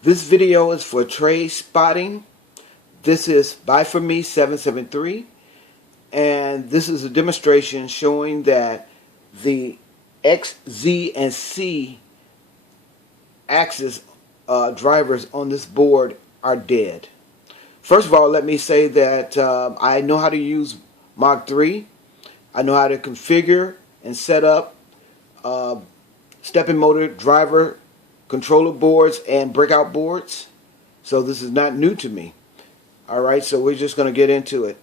This video is for tray spotting. This is Buy For Me 773, and this is a demonstration showing that the X, Z, and C axis drivers on this board are dead. First of all, let me say that I know how to use Mach 3. I know how to configure and set up stepping motor driver controller boards and breakout boards. So this is not new to me. Alright, so we're just going to get into it.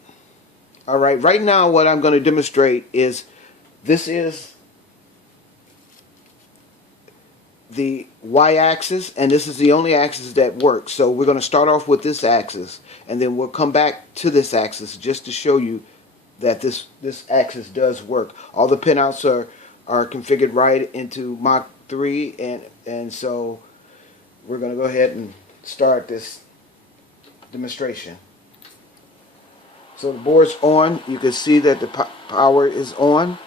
Alright, right now what I'm going to demonstrate is this is the y-axis, and this is the only axis that works. So we're going to start off with this axis, and then we'll come back to this axis just to show you that this axis does work. All the pinouts are configured right into Mach 3, and so we're going to go ahead and start this demonstration. So the board's on. You can see that the power is on.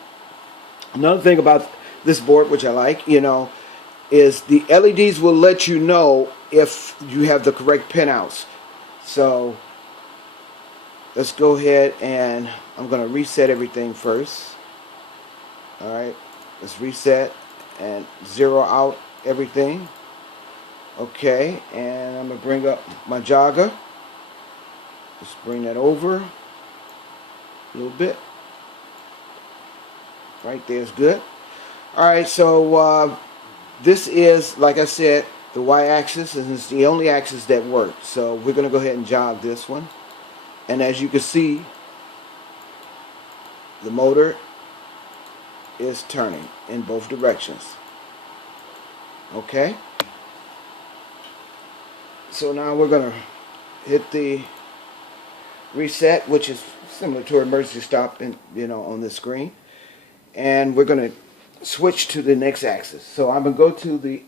Another thing about this board, which I like, is the LEDs will let you know if you have the correct pinouts. So let's go ahead, and I'm going to reset everything first. Alright, let's reset and zero out everything. Okay, and I'm going to bring up my jogger. Let's bring that over a little bit. Right there is good. Alright, so this is, like I said, the y-axis, and it's the only axis that works. So we're going to go ahead and jog this one. And as you can see, the motor is turning in both directions. Okay? So now we're going to hit the reset, which is similar to emergency stop on the screen. And we're going to switch to the next axis. So I'm going to go to the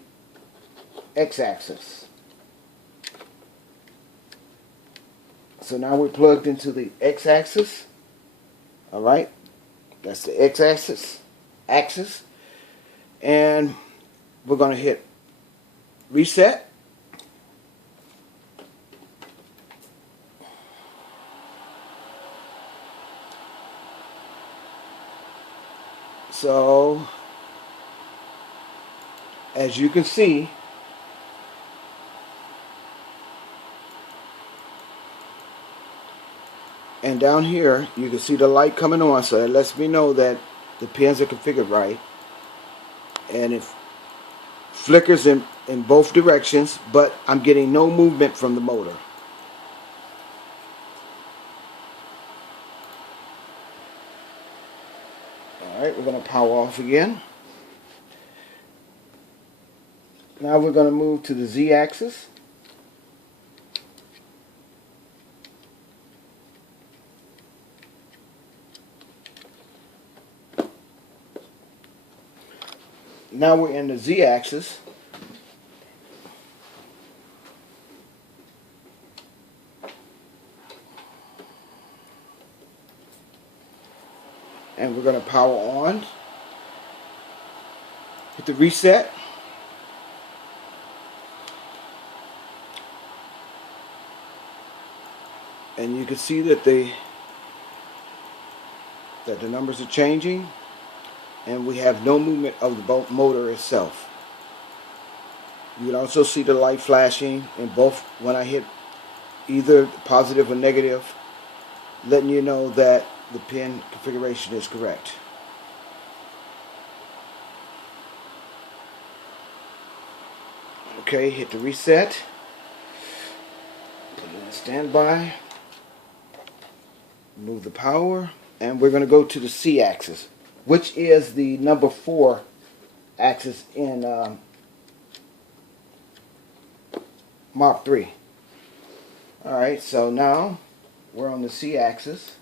x-axis. So now we're plugged into the x-axis. Alright, that's the x-axis. And we're going to hit reset. So as you can see, and down here you can see the light coming on, so that lets me know that the pins are configured right, and it flickers in both directions, but I'm getting no movement from the motor. Alright, we're going to power off again. Now we're going to move to the z-axis. Now we're in the z-axis. And we're going to power on. Hit the reset. And you can see that the numbers are changing, and we have no movement of the motor itself. You can also see the light flashing in both when I hit either positive or negative, letting you know that the pin configuration is correct. Okay, hit the reset. Put it in standby. Move the power, and we're going to go to the C axis, which is the number 4 axis in Mach 3. Alright, so now we're on the C axis.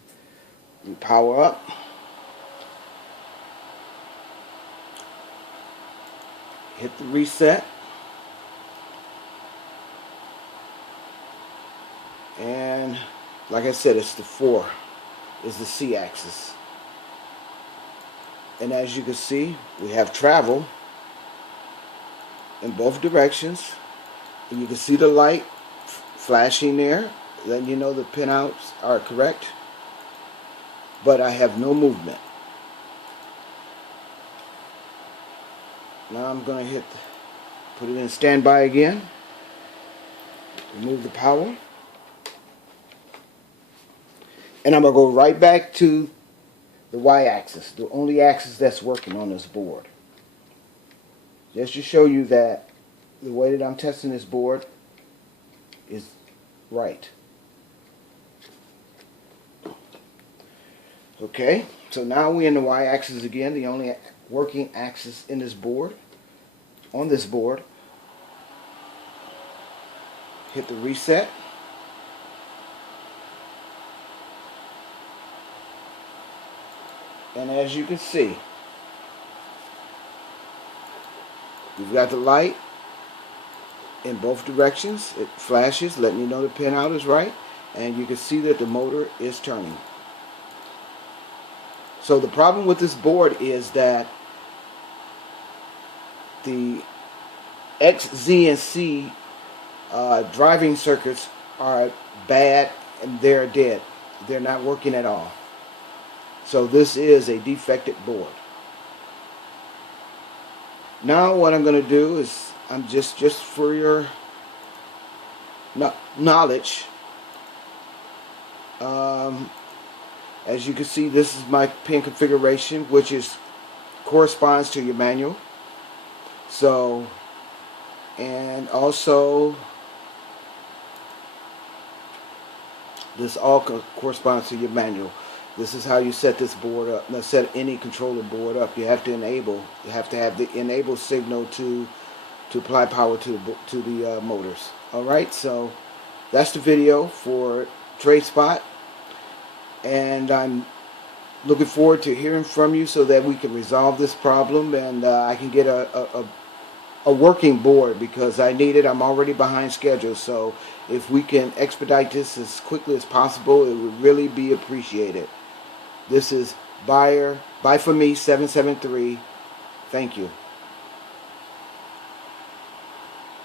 We power up. Hit the reset. And like I said, it's the 4 is the C axis. And as you can see, we have travel in both directions. And you can see the light flashing there. Then you know the pinouts are correct. But I have no movement. Now I'm going to put it in standby again. Remove the power. And I'm going to go right back to the Y-axis, the only axis that's working on this board. Just to show you that the way that I'm testing this board is right. Okay, so now we're in the Y-axis again, the only working axis in this board, on this board. Hit the reset. And as you can see, we've got the light in both directions. It flashes, letting you know the pinout is right. And you can see that the motor is turning. So the problem with this board is that the X, Z, and C driving circuits are bad and they're dead. They're not working at all. So this is a defective board. Now what I'm going to do is, I'm just for your knowledge, as you can see, this is my pin configuration, which corresponds to your manual. So, and also this all corresponds to your manual. This is how you set this board up. Now, set any controller board up. You have to have the enable signal to apply power to the motors. All right, so that's the video for TradeSpot, and I'm looking forward to hearing from you so that we can resolve this problem and I can get a working board, because I need it. I'm already behind schedule, so if we can expedite this as quickly as possible, it would really be appreciated. This is Buy for Me 773. Thank you.